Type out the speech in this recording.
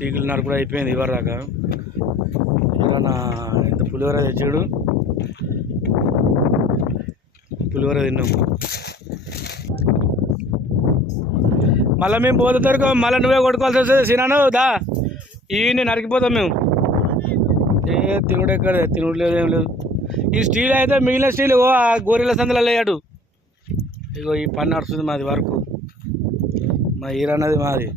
చీకులు నరకుడు అయిపోయింది ఇవరి దాకా. ఇలా ఇంత పులిహోర తెచ్చాడు, పులిహోర తిన్నాం. మళ్ళీ మేము పోతే దొరకం, మళ్ళీ నువ్వే కొట్టుకోవాల్సి వస్తుంది. సినాను దా, ఇవన్నీ నరికిపోతాం మేము. తినుడు ఎక్కడ, తినుడు లేదు, ఏం లేదు. ఈ స్టీల్ అయితే మిగిలిన స్టీల్ ఆ గోరీల సందులో లేయాడు. ఇగో ఈ పని నడుస్తుంది మాది వరకు, మా ఈరన్నది మాది.